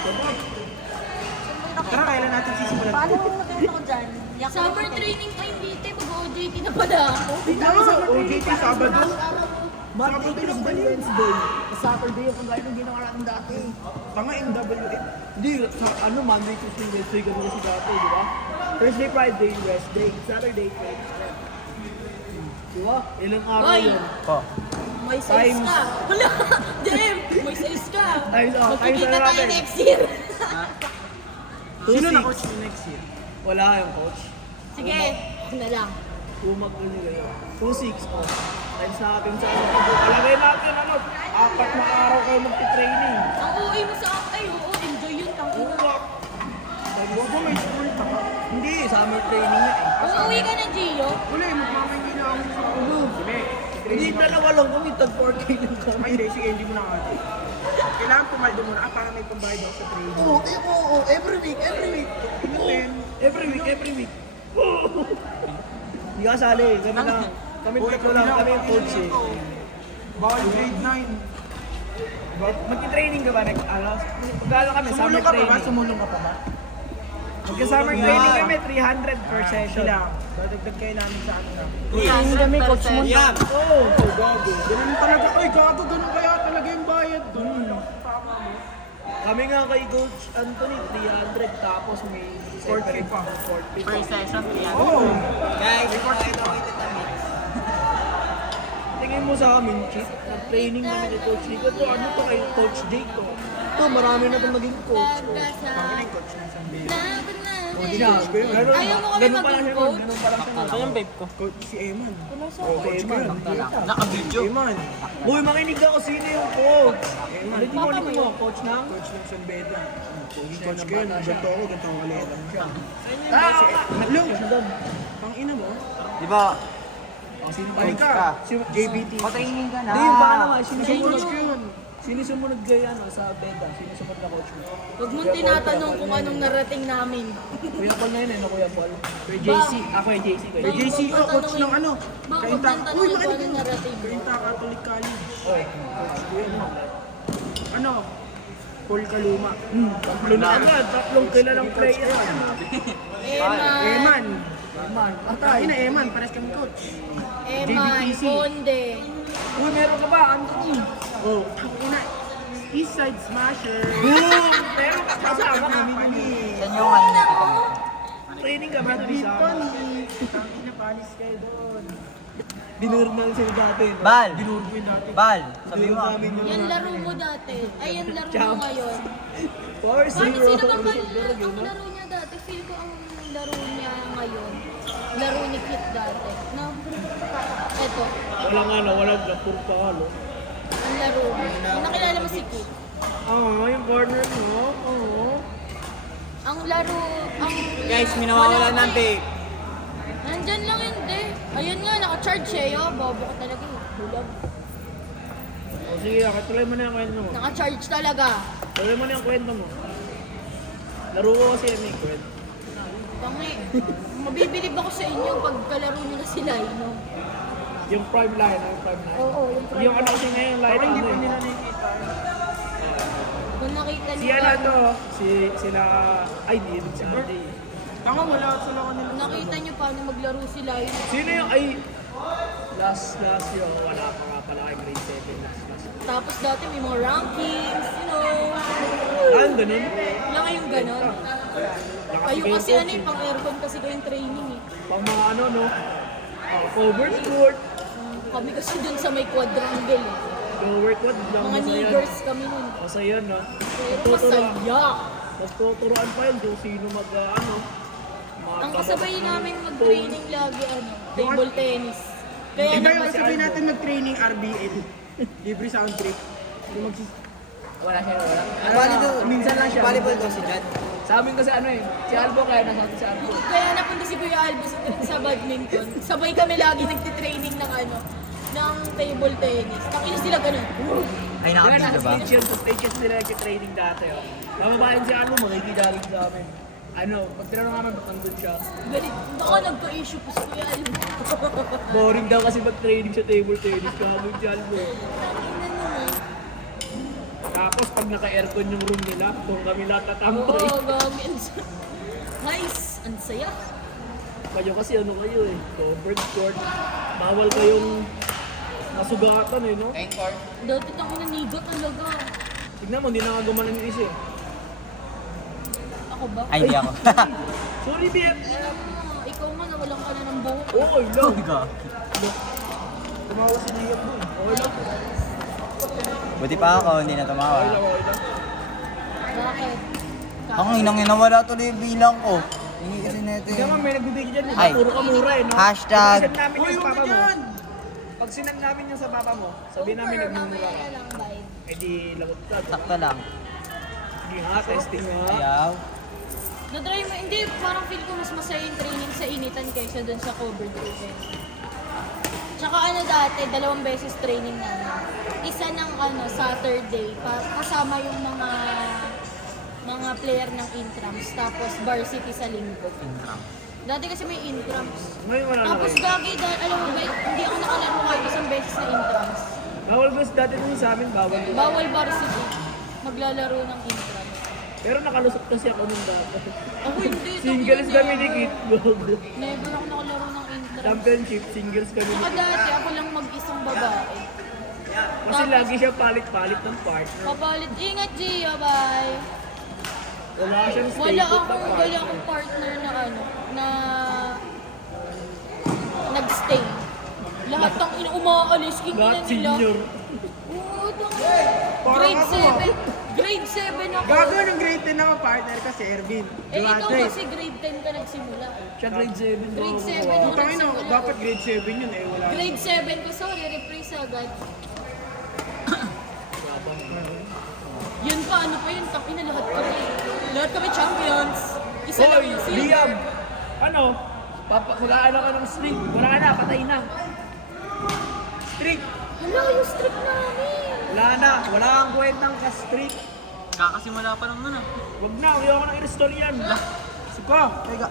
dito, Bob. Tara, kailan natin sisimulan? Paano mo nakita ko dyan? Summer training pa hindi tayo, mag-OJT na pala ako. OJT, Sabado. Monday, Tuesday, Wednesday. Saturday yung kagaya ng ginawa natin dati. Tanga MWF. Hindi, sa Monday, Tuesday, Wednesday, ganun kasi dati, di ba? Thursday, Friday, rest day. Saturday, training. Di ba? Ilang araw Hoy! yun? May size Times. ka. Wala! Jem! May size ka. Times, Magkikita times tayo natin. next year. Sino na coach ni next year? Wala yung coach. Sige, ako na lang. Umag ulit kayo. 2-6, oh. Times natin sa ano. Palagay natin, ano, 4 na araw kayo magti-training. Ang uwi mo sa akin, ay oo, enjoy yun. Tangina. Huwag mo may school pa. Hindi, summer training na eh. Uuwi ka na, Gio. Wala, magmamay na ako sa ulo. Sige, Hindi, dalawa lang kami, tag 4K lang kami. Ay, hindi, sige, hindi mo na kati. Kailangan pumaldo muna. Para may pambayad ako sa training. Oo, every week. Every week. Hindi ka sali, kami lang. Kami tatlo lang, kami yung coach eh. Bawal grade 9. Magti-training ka ba? Pagkala kami, Sumulong summer ka pa ba? training. Sumulong ka pa ba? Magka-summer training kami, 300 per session. Sila. Dadagdag kayo namin sa ano na. Training kami, coach mo. Yan. Oo. Gago. Ganun talaga. Ay, gago. Ganun kaya talaga yung bayad doon. Tama mo. Kami nga kay Coach Anthony, 300 tapos may 4K pa. 4K Per session, yan. Oo. Guys, ito kami. Tingin mo sa amin, Chief, nag-training namin ni Coach Nico. Ito, ano to kay Coach Jake to? Ito, marami na itong naging coach. Coach ng San Beda. Coach siya. Ganun, Ayaw mo kami ganun pa lang siya nun, maging coach? ganun pa lang siya nun. Saan yung vape ko? Coach si Eman. Coach man. Naka-video. Eman. Boy, makinig ako sino yung coach. Ulitin mo, coach ng? Coach ng San Beda. Coach ko yun. Ganito ako. Ganito ako ulit. Hello. Ang ina mo. Di ba? Sino Ay ka. Si JBT. Patraining ka na. Hindi, yung baka naman, sino Coach sumunod ko yun. Sino sumunod kay ano, sa Beda? Sino sumunod na coach mo? Huwag mong tinatanong kung anong narating namin. Kuya Paul na yun, ano Kuya Paul? Kuya JC. Ako yung JC. Kuya Kay JC ko. Coach ng ano. Bakit Kainta. mong Uy, tanongin kung makinig anong mo. narating mo? Kainta Catholic College. Okay. Coach ko yun. Ano? Paul Kaluma. Tatlo na agad. Tatlong kilalang player. Eman, Eman. Man, Atay na Eman. Pares kami coach. Eman, JBTC. Konde. Uy, meron ka ba? Anthony? Oh. Ang ina. Eastside Smasher. Boom! Meron ka kasama kami nun eh. Yan yung ano na kita. Training ka ba nun Badminton. isa? Tangin na panis kayo doon. Dinurog namin sila dati. no? Bal! Dinurog ko yung dati. Bal! Sabi Dinurog mo. namin yung Yan laro mo dati. Ay, yan laro mo Champs. ngayon. 4-0. Paano sino ba ba Dinurog yun, ang no? laro niya dati? Feel ko ang laro niya ngayon. Laro ni Kit dati. No? Eto, Walang ano, walang lapur pa ano. ang laro mo. Yung nakilala mo si Kit. Yung corner mo. Oo. Ang laro, ang... Guys, may nawawala ng tape. Nandyan lang yun, de. Ayun nga, naka-charge siya. Yo, bobo ko talaga eh. Hulag. O sige, katuloy mo na yung kwento mo. Naka-charge talaga. Tuloy mo na yung kwento mo. Laro ko kasi yung may kwento. Tangi. Mabibilib ako sa inyo pag kalaro nyo na sila, no? Yung prime line, yung prime line. Oo, yung Yung ano kasi ngayon, light Parang hindi ano pa eh. nila nakikita. Kung nakita Si nyo ano paano, to, sila, ay di, si Birthday. Tama, wala sila kanila. nakita nyo paano maglaro sila, yun. Sino yung, ay, last year, wala pa nga pala kay grade 7 last. Tapos dati may mga rankings, you know. Ganun? Wala kayong ganon. Kayo kasi ano eh, pang aircon kasi kayong training eh. Pang mga ano, no? Covered court, Kami kasi dun sa may quadrangle eh. covered court, lang Mga masaya. niggers kami nun. Masaya, no? Pero masaya. Tapos tuturuan pa yun kung sino ano, Ang kasabay namin mag-training lagi, ano, table tennis. Kaya Iba yung naman, sabihin natin mag-training RBN. Libre sound trip. Yung Wala siya, wala. minsan lang siya. Volleyball daw si Jad. Sa amin kasi ano eh, si Albo kaya nasa si Albo. kaya napunta si Kuya Albo sa badminton. Sabay kami lagi nagtitraining ng ano, ng table tennis. Takina sila ganun. Ay, Yan, nakapisa nasa ba? stage yun, sa stage yun sila nag-training dati. Oh. Mamabayan si Albo, makikidagig sa amin. Ano, pag tinanong namin, ba't nandun siya? Ganit, baka nagka-issue pa si Kuya Albo. Boring daw kasi mag-training sa table tennis, kagod si Albo. Takina nun eh. Tapos Tapos pag naka-aircon yung room nila, doon kami lahat tatambay. Oo, gagawin. Nice! Ang saya. Kayo kasi ano kayo eh, covered court. Bawal kayong masugatan eh, no? Anchor. Dati tayo nanigo talaga. Tignan mo, hindi na nga gumanan yung isa eh. Ako ba? Ay, hindi ako. Sorry, BF! Ikaw man, nawalan ka na ng buhok. Okay lang. Ikaw. Tumawa si Liam doon. Okay lang. Buti pa ako, hindi na tumawa. Okay lang, okay lang. Bakit? Ang inang wala tuloy yung bilang ko. Hindi kasi neto Hindi naman, yun. may nagbibigay dyan. Ay. Puro ka mura eh, no? Hashtag. Pag sinend namin yung sa papa mo, pag sinend namin yung sa papa mo, sabihin namin Over, nagmumura mamaya ka. na lang, bye. Eh di, lagot ka. Sakto lang. Hindi nga, testing nga. Ayaw. Na-try mo, hindi, parang feel ko mas masaya yung training sa initan kaysa dun sa covered open. Tsaka ano dati, 2 beses training namin. Isa ng Saturday, kasama yung mga player ng intrams, tapos varsity sa linggo. Dati kasi may intrams. Ngayon wala na Tapos kayo. gagi, alam mo ba, hindi ako nakalaro kahit isang beses na intrams. Bawal guys, dati dun sa amin, bawal. Bawal varsity, maglalaro ng intrams. Pero nakalusot kasi ako nung dati. Ako hindi. Singles kami ni Kit. Never ako nakalaro ng intrams. Championship, singles kami ni Saka Kit. dati ako lang mag-isang babae. Kasi lagi siya palit-palit ng partner. Papalit. Ingat, Gia. Bye. Wala siyang Wala staple na wala akong partner na na nagstay. Lahat ng umaalis, hindi na Lahat nila. senior. Oo, Parang grade ako. 7. Grade 7 ako. Gago ng grade 10 ako, partner ka si Ervin. Eh, ikaw Graduate. kasi grade 10 ka nagsimula. Siya grade 7 daw. Grade 7 Wow. ako Putang ina, nagsimula. dapat grade 7 yun eh, wala. Grade 7 ko, sorry, reprise agad. Yun pa, ano pa yun? Taki na lahat kami. Lahat kami champions. Isa lang Hoy, yung Liam! Ano? Walaan ka ng streak. Wala ka na, patay na. Streak! Hala, yung streak namin. Wala na. Wala kang kwentang ka-streak. Kakasimula pa lang nun ah. Wag na, ayoko nang i-restore yan. Suka! Teka,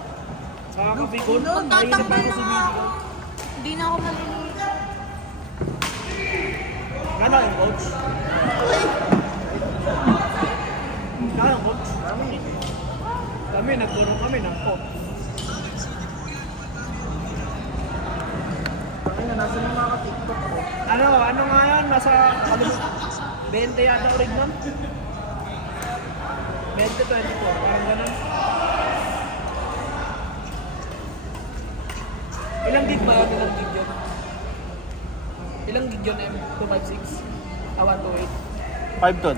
Saka ka bikon. Magtatambay Mainit na ako sa nga video. ako. Hindi na ako maliliit. Ano yung coach? Ano yung coach? Kami, nagturo kami ng coach. tangina, nasa na mga ka-tiktok ko. Ano nga yan? Nasa 20 yata urig nun? 20, 24, parang ganun. Ilang gig ba yun? Ilang gig yun? Ilang gig yun, M256? 128? 5 ton.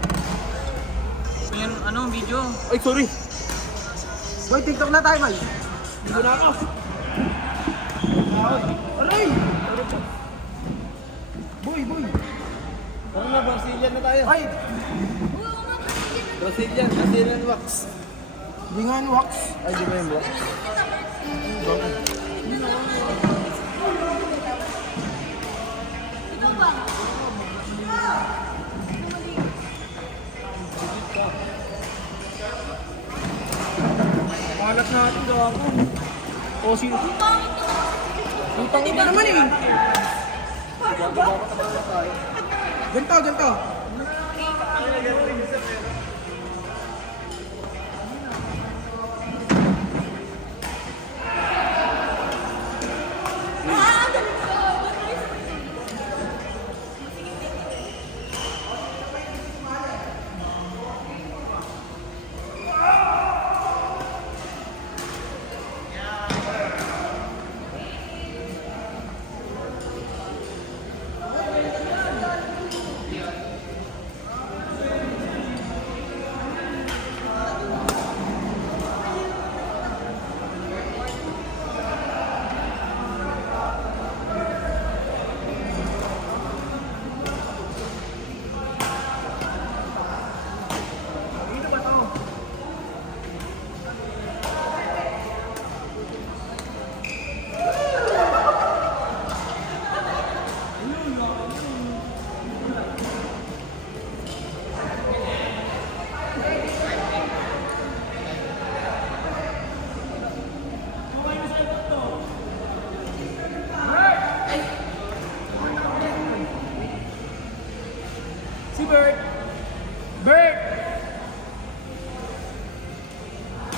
Yan, ano, video? Ay, sorry! Boy, TikTok na tayo, May. Hindi ko na ako! Aray! Sorry po. Boy, boy. Parang na, Brazilian na tayo. Ay, Brazilian wax. di nga yung wax. Ay, di ba yung wax? Ikaw ba? Kalat natin daw ako. O, sino? Putang ina naman eh. Ganto, ganto.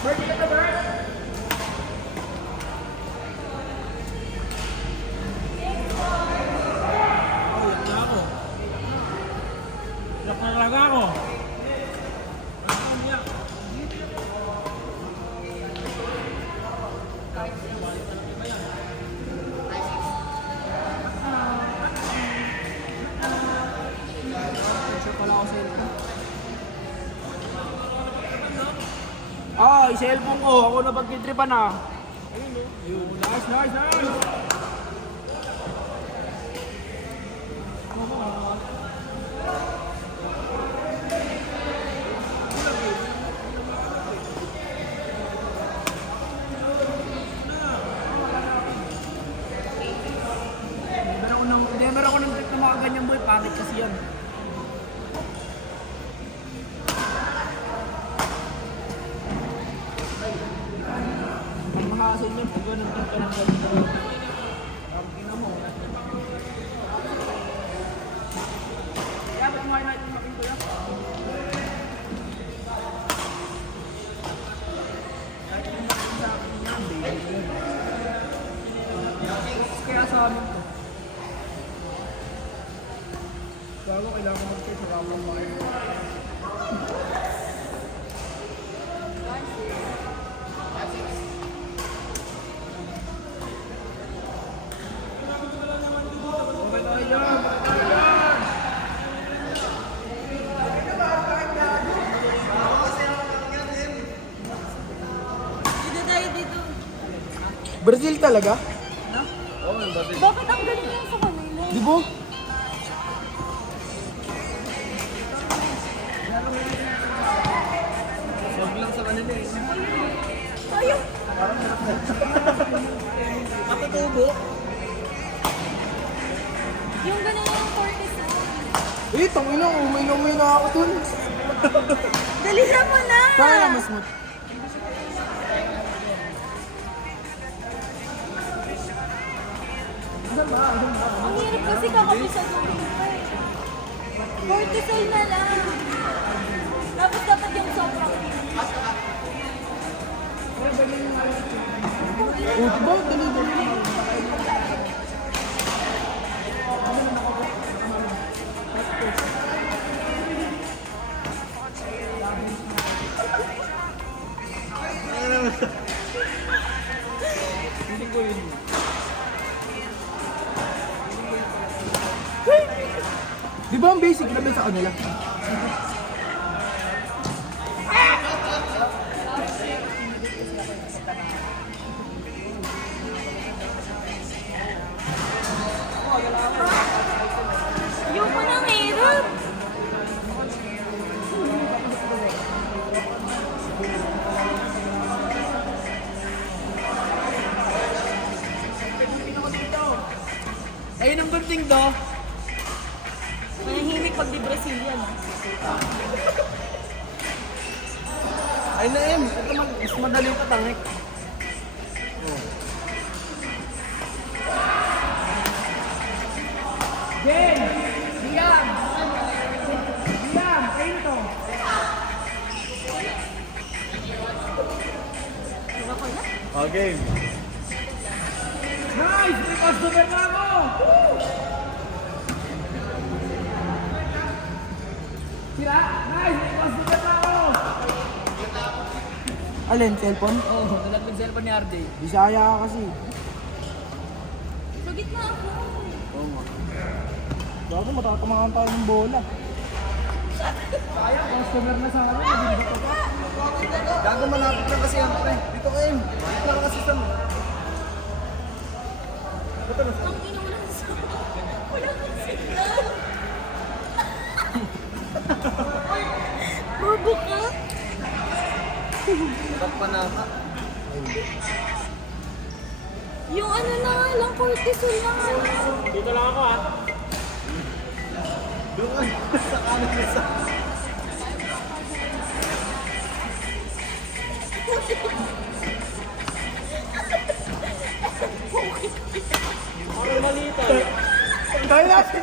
Bert, ikat na, Bert! Yak na talaga ako. Sure pala ako sa cellphone. Ah, i-cellphone ko. Ako na pagkitripan na. Ayun, nice, nice, nice! Meron ako ng trip na mga ganyan boy, pangit kasi yan. Ang mga assignment, pag ganun trip ka ng ganyan. Tingnan mo. Kaya ba't kumain natin yung making kuya? Kahit yung making sa akin yan, baby. Kaya sa amin to. Bago kailangan ko sa ramang mga ito. Okay tayo dyan! Dito tayo dito. Brazil talaga? Bakit ang galing yan sa kanila? Di ba? Huwag lang sa kanila eh. Ayaw. Matutubo. Yung ganun yung tortoise. Eh, tangina, umay na ako dun. Dalihan mo na! Kaya mas mo. Ang hirap kasi kakapisa ng paper. Cortisol na lang. Tapos dapat yung sobrang. Oh, diba? Dali. Hindi ko yun. Di ba ang basic naman sa kanila? Ayoko nang hirap. Ayun ang good thing do. Manahimik pag di Brazilian. Ay na em, ito mas madali pa tangik. Jen! Liam! Liam! Ayun to! Ako na? Okay. Nice! May customer na ako! Sira? Nice! May customer na ako! Alin, cellphone? Oo, nalaglag cellphone ni RJ. Bisaya ka kasi. Sa gitna ako. Oo nga. Gago, matatamaan tayo ng bola. Sayang, customer na sa akin. Gago, malapit lang kasi ang pre. Dito kayo. Dito lang kasi sa... Ang inulang sa... Wala kang signal. Bobo ka? Panama. Yung ano na nga lang, cortisol na nga lang. Dito lang ako ha. Doon, sa kanan na sa... Parang malito. Tayo natin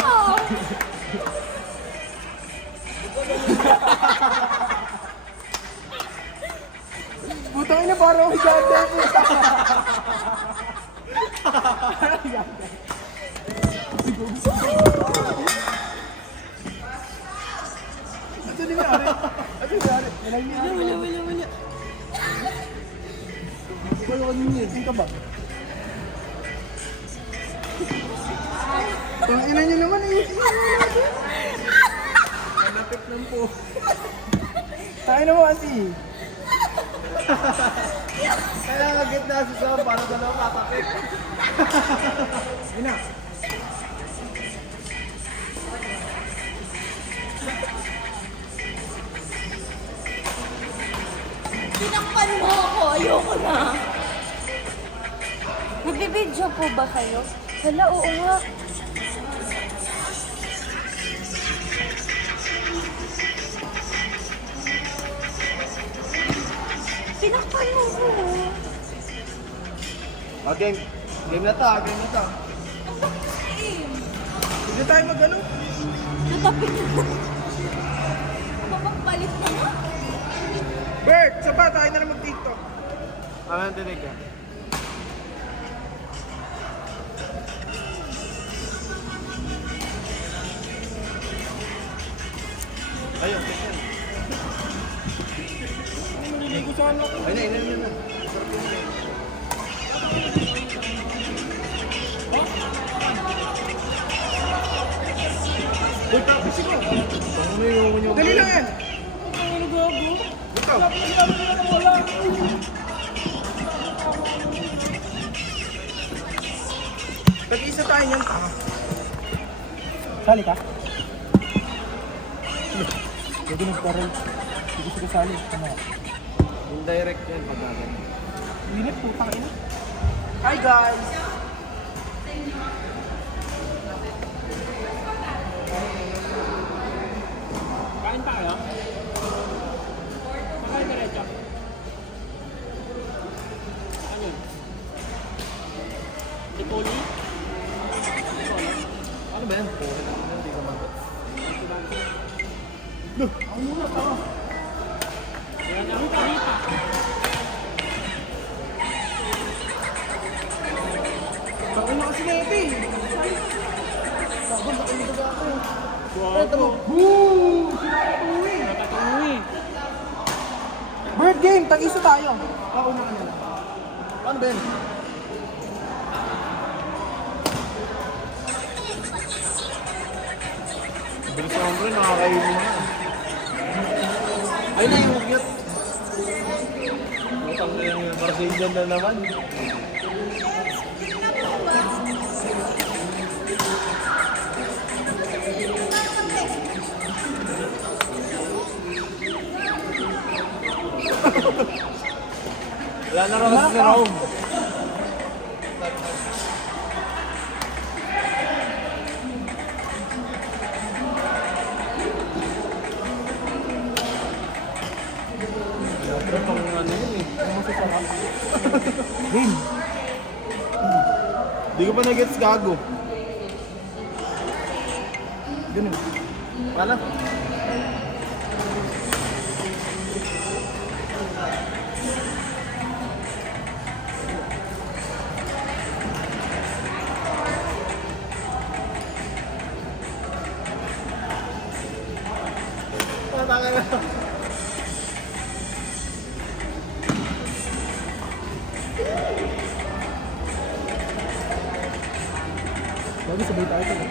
Oh. parang higante. Ito di ba? Ito di ba? Wala. Wala ka nyo. Hindi ka ba? Tangina nyo naman eh. Malapit lang po. Tayo na mo kasi. Kaya nga gitna si Sam para dalawa patakip. Ina. Tinakpan mo ako. Ayoko na. Nagbibidyo po ba kayo? Wala, oo nga. Tinakpan mo ko. Game. Game na to. Hindi tayo mag-ano. Natapik na. Mapagpalit na nga. Bert, saba tayo na lang mag-TikTok. Ano ang tinig ka? Ayun, tingnan. Naliligo sa ano ko. Ayun na. Uy, tapos ko. Dali lang yan. Ano gago? Ito. Sabi nila na wala. Tag-isa tayo niyan, tanga. Sali ka? Pwede nagparol. Hindi ko sali. Ano? Indirect yan pag gagawin. Init po, ina. Hi guys! Kain tayo? Makain ka rin, ano yun? Lipoli? Ano ba yan? Hindi ka mag- Ako muna, tao. Yan ang karita. Bako na kasi nete eh. Sabon, baka nito ba ako? Ito mo. Woo! Sinakatuwi! Nakatuwi! Bird game, tag-isa tayo. Ako na ano. Ano ba yan? Bilis ang hombre, nakakainin mo na. Ayun na yung hugyot. Matang na yung Brazilian na naman. Wala na rin kasi si Rome. Siyempre pang ano yun eh. Game! Di ko pa nag-gets gago. Ganun. Wala. Bago sabay tayo ito.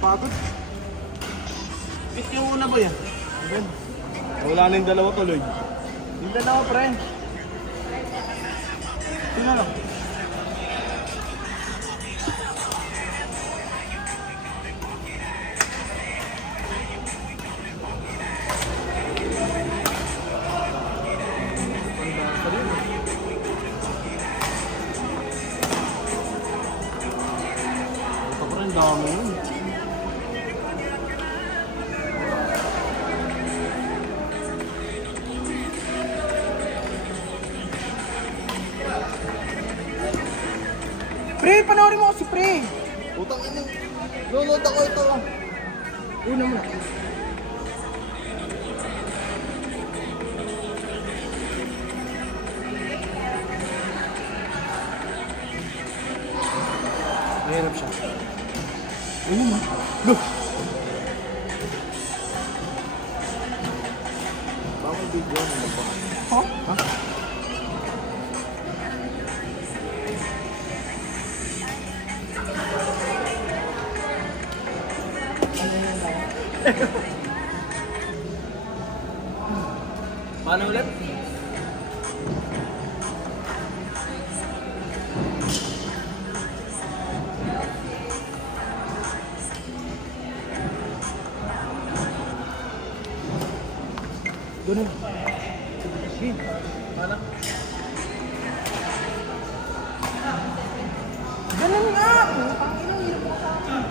Pagod. Pit yung una ba yan? Ben. Wala na yung dalawa tuloy. Yung dalawa pre. Tingnan lang. Ito pa rin dami yun. Pre, panoorin mo si Pre! Utang ina. Nunod ako ito. Una mo. Ayun na. Look! Bawal video ano ba? Ha? Ha? Paano ulit? Ganun. Sige. Paano? Ganun nga! Pangina, hirap mo sa akin.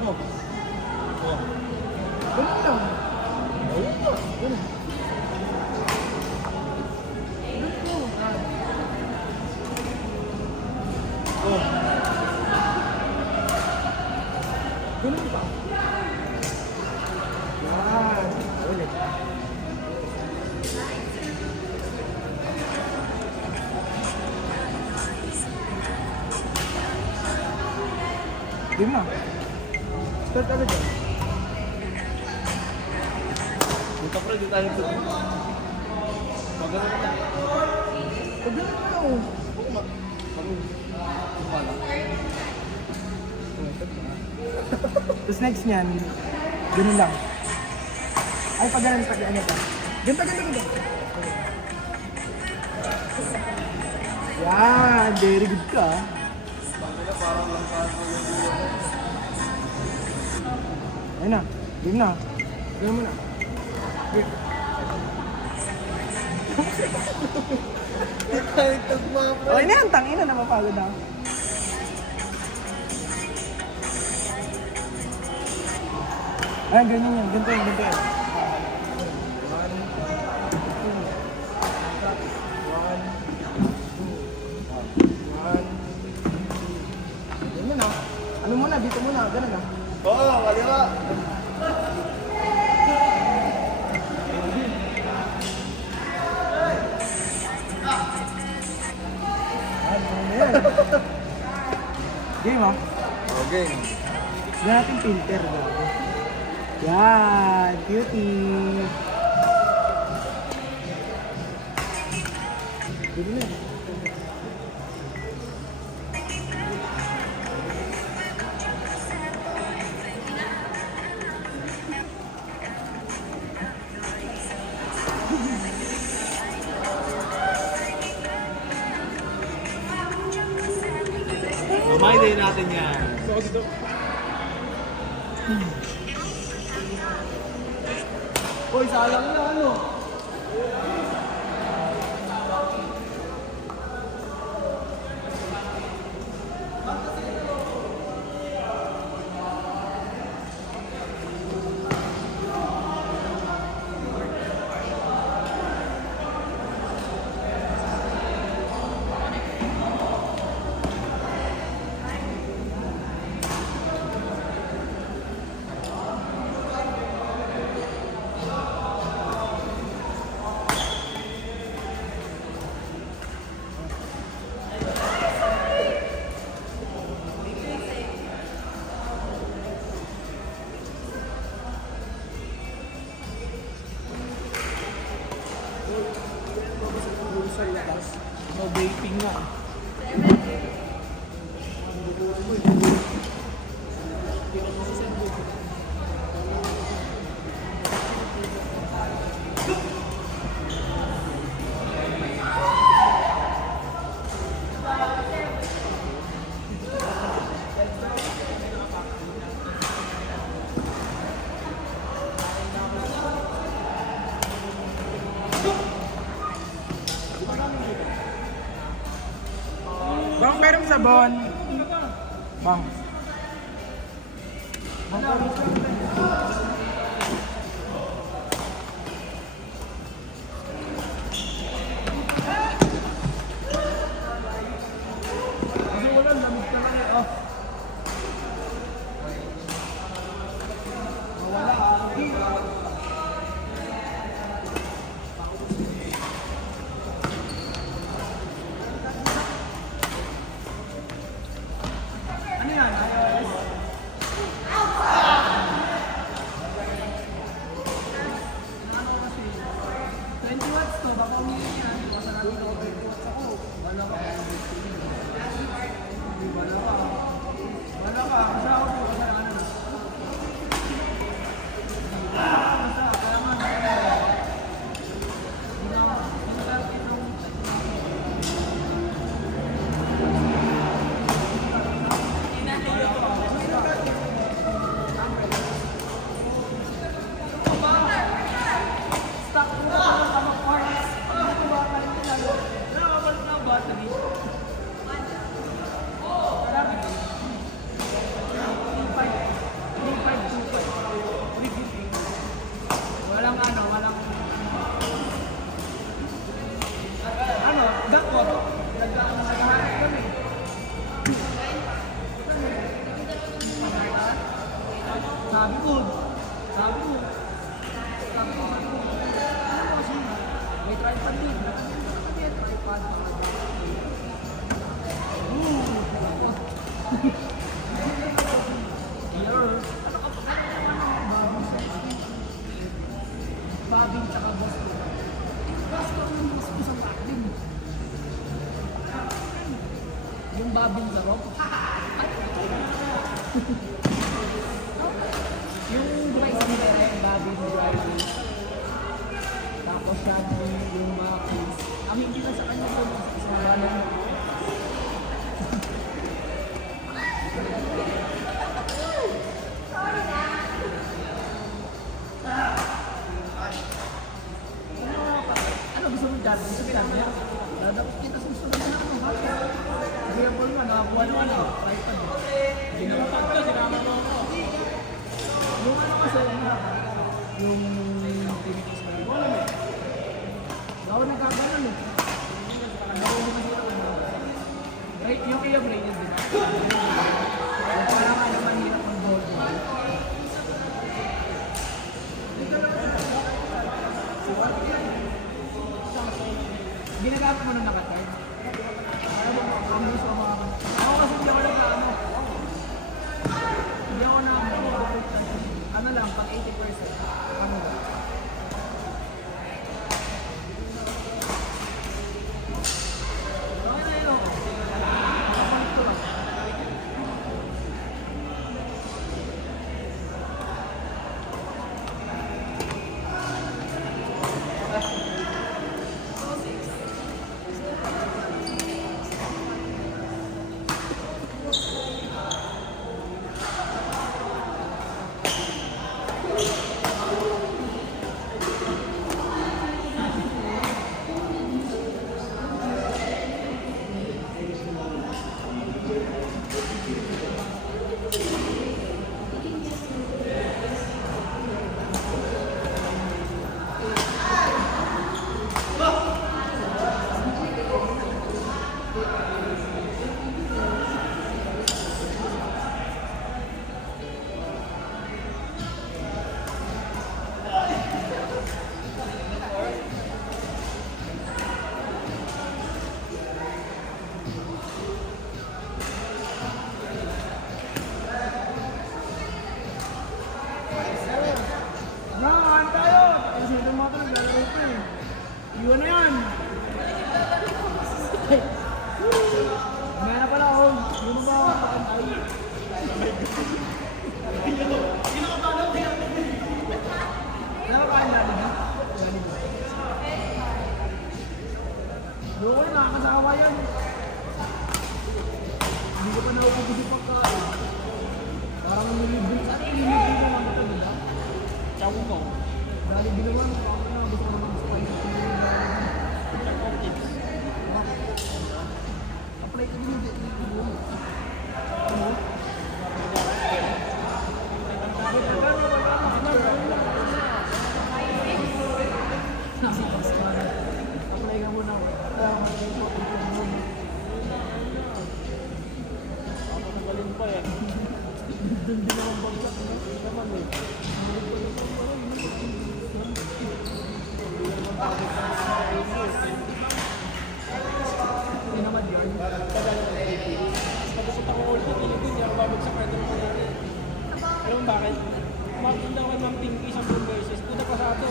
Oh. Oh. Ganun lang. Oo nga. Ganun. Oh. Ganun pa. Yan. Ulit. Game na. Start agad yan. Dito pre, dito tayo dito. Magano na. Pag ganun na ako. Tapos next niyan, ganun lang. Ay, pag ganun, pag ano pa. Ganun, ganun. Yan, very good ka. Ayun na, game na. Ganun mo na. Wait. Okay na yan, tangina na mapagod ako. Ayan, ganyan yan, ganito yan, ganito yan. Ganyan mo na. Ano mo na, dito mo na, ganun na. Oh, kaliwa. Game ah. Okay. Yan natin filter. Gago. Yan, cutie. Dito na. Mamay din natin yan. Hoy, salang na ano? Sa labas. No vaping nga. Bang, meron sabon. Bang. Kasi wala, lamig ka lang eh. Ano yan? iOS? Sabi mo. Sabi mo. May tripod din. May tripod. Babing tsaka boss ko. Boss ko yung boss ko sa babing. Yung babing sa rock. Yung device nila yung babing driving. Tapos siya yung mga keys. Ang hindi na sa kanya ko sa mga ano gusto mo dyan? Gusto mo dyan? Dapat kita sa gusto mo dyan ako. Example mo, nakakuha ng ano? Tripod. Ginapag ka, sinama mo ako. Yung ano kasi, yung tinitis na rin. Ako nagkagalan eh. Ako mahirap na. Yung kaya braided din. Yung parang ano mahirap ang board. Ginagamit mo nung nakatay? Alam mo, ang gusto mo mga ako kasi hindi ako nag-ano. Hindi ako na ano lang, pang 80%. Ano lang. Okay na yun. Kapalit ko lang. Braan tayo! Kasi itong mga ito naglalaro ito eh. Iwan na yan! May na pala ako. Yung ba ako makantay? Nakakain natin ha? Doon ko na nakakasawa yan. Hindi ko pa nauubos yung pagkain. Parang nilibig. Ano yung nilibig naman ito, diba? Chow ko. Dahil bilawan, ako na gusto ko ng spicy. Apply ko din dito. Ano? Apply ka muna. Ako nagaling pa yan. Doon din naman bagsak. Naman eh. Hindi naman yun. Pagkasot ako ulit sa Pilipinas, hindi ako babagsak na ito ng kanari. Alam mo bakit? Umapunta ako ng pinky sa buong beses. Punta pa sa ato.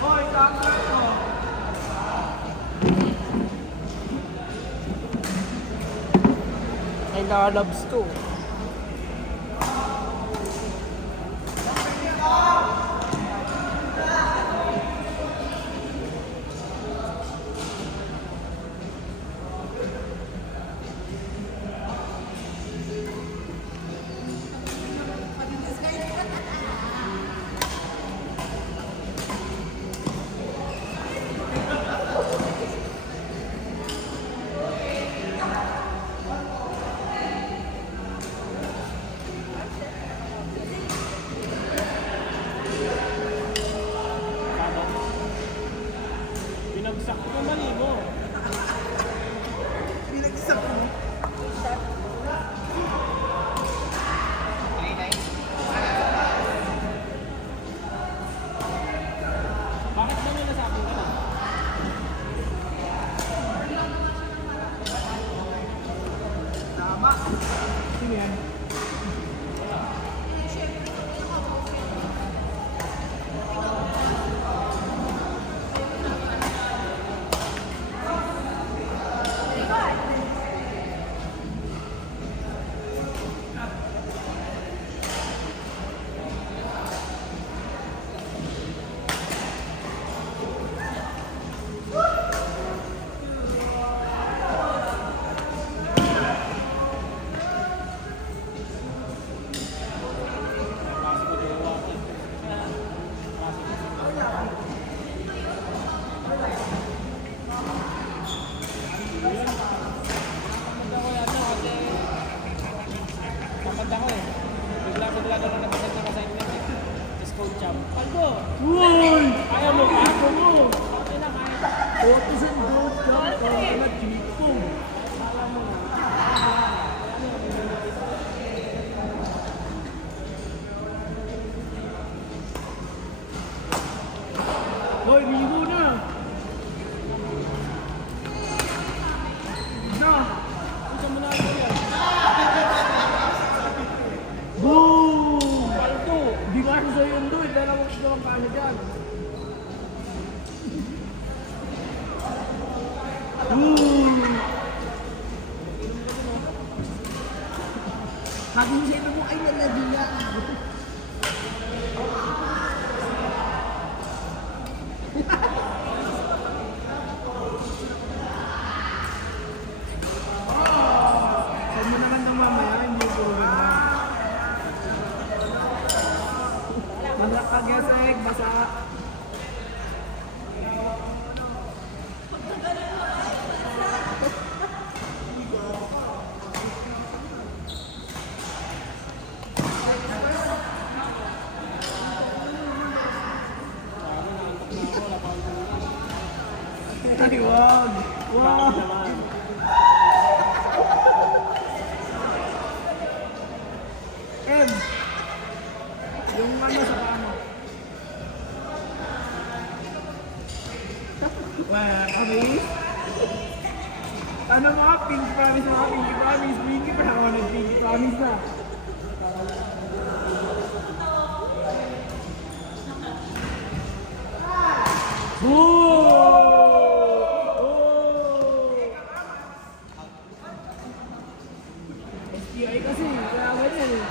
Hoy, tama ito! Ay, nakalabs to. ako eh. Bigla na lang nabasag ng assignment eh. Tapos coach champ. Paldo! Uy! Kaya mo, ako mo! Okay na, kaya. Otis and goat ka. Kaya na tipong. Kala mo na. Hoy, ligo na. Na. Punta mo na ako yan. Boom! Paldo! Di ba sa yun doon? Dalawang gusto ang kanya dyan. Boom! Sabi mo sa iba mo, ay nalagi niya. Sabi mo naman ng mamaya, hindi ko ganda. Basa ka, Gesek, basa. Ay, wag. Wag. Em, yung ano sa paa mo? Wala kami. Ano mga pinky promise mga pinky promise? Pinky pa ako nag-pinky promise na. STI kasi, kaya ganyan eh.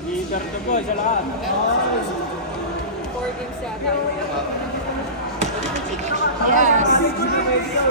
Leader to po sa lahat. 4 games yata. Yes.